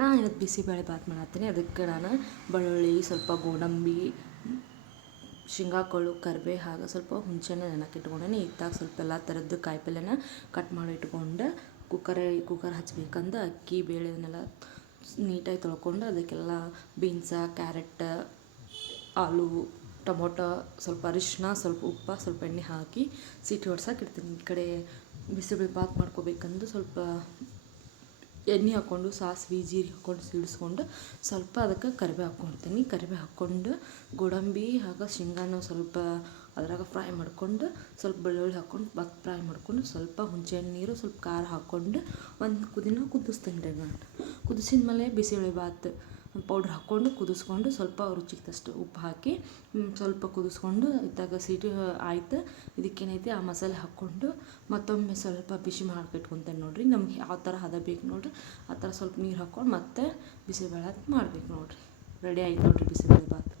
ನಾನು ಇವತ್ತು ಬಿಸಿಬೇಳೆ ಬಾತ್ ಮಾಡತ್ತೀನಿ. ಅದಕ್ಕೆ ನಾನು ಬೆಳ್ಳುಳ್ಳಿ, ಸ್ವಲ್ಪ ಗೋಡಂಬಿ, ಶೇಂಗಾ ಕಾಳು, ಕರಿಬೇವು ಹಾಗೂ ಸ್ವಲ್ಪ ಹುಣಸೆಹಣ್ಣು ನೆನೆಯೋಕೆ ಇಟ್ಕೊಂಡೇನಿ. ಇತ್ತಾಗ ಸ್ವಲ್ಪ ಎಲ್ಲ ಥರದ್ದು ಕಾಯಿಪಲ್ಯನ ಕಟ್ ಮಾಡಿ ಇಟ್ಕೊಂಡು ಕುಕ್ಕರ್ ಹಚ್ಬೇಕಂದು ಅಕ್ಕಿ ಬೇಳೆನೆಲ್ಲ ನೀಟಾಗಿ ತೊಳ್ಕೊಂಡು ಅದಕ್ಕೆಲ್ಲ ಬೀನ್ಸ, ಕ್ಯಾರೆಟ್, ಆಲೂ, ಟೊಮೊಟೊ, ಸ್ವಲ್ಪ ಅರಿಶಿನ, ಸ್ವಲ್ಪ ಉಪ್ಪು, ಸ್ವಲ್ಪ ಎಣ್ಣೆ ಹಾಕಿ ಸೀಟಿ ಹೊಡ್ಸೋಕೆ ಇಡ್ತೀನಿ. ಈ ಕಡೆ ಬಿಸಿಬೇಳೆ ಬಾತ್ ಮಾಡ್ಕೋಬೇಕಂದು ಸ್ವಲ್ಪ ಎಣ್ಣೆ ಹಾಕ್ಕೊಂಡು ಸಾಸಿವೆ ಜೀರಿಗೆ ಹಾಕ್ಕೊಂಡು ಸಿಡಿಸ್ಕೊಂಡು ಸ್ವಲ್ಪ ಅದಕ್ಕೆ ಕರಿಬೇವು ಹಾಕ್ಕೊಳ್ತೀನಿ. ಕರಿಬೇವು ಹಾಕ್ಕೊಂಡು ಗೋಡಂಬಿ ಹಾಗೂ ಶೇಂಗಾನ ಸ್ವಲ್ಪ ಅದ್ರಾಗ ಫ್ರೈ ಮಾಡ್ಕೊಂಡು ಸ್ವಲ್ಪ ಬೆಳ್ಳುಳ್ಳಿ ಹಾಕ್ಕೊಂಡು ಮತ್ತೆ ಫ್ರೈ ಮಾಡ್ಕೊಂಡು ಸ್ವಲ್ಪ ಹುಣಸೆಹಣ್ಣು ನೀರು, ಸ್ವಲ್ಪ ಖಾರ ಹಾಕ್ಕೊಂಡು ಒಂದು ಕುದಿನ ಕುದಿಸ್ತೀನಿ ರೀ ನಾನು. ಕುದಿಸಿದ ಮೇಲೆ ಬಿಸಿಬೇಳೆ ಬಾತ್ ಪೌಡ್ರ್ ಹಾಕ್ಕೊಂಡು ಕುದಿಸ್ಕೊಂಡು ಸ್ವಲ್ಪ ರುಚಿಗೆ ತಕ್ಕಷ್ಟು ಉಪ್ಪು ಹಾಕಿ ಸ್ವಲ್ಪ ಕುದಿಸ್ಕೊಂಡು ಇತ್ತಾಗ ಸೀಟಿ ಆಯ್ತು. ಇದಕ್ಕೇನೈತಿ ಆ ಮಸಾಲೆ ಹಾಕ್ಕೊಂಡು ಮತ್ತೊಮ್ಮೆ ಸ್ವಲ್ಪ ಬಿಸಿ ಮಾಡ್ಬಿಟ್ಕೊತೇನೆ ನೋಡಿರಿ. ನಮ್ಗೆ ಯಾವ ಥರ ಹದ ಬೇಕು ನೋಡಿರಿ ಆ ಥರ ಸ್ವಲ್ಪ ನೀರು ಹಾಕ್ಕೊಂಡು ಮತ್ತೆ ಬಿಸಿಬೇಳೆ ಬಾತ್ ಮಾಡ್ಬೇಕು ನೋಡಿರಿ. ರೆಡಿ ಆಯ್ತು ನೋಡಿರಿ ಬಿಸಿಬೇಳೆ ಬಾತ್.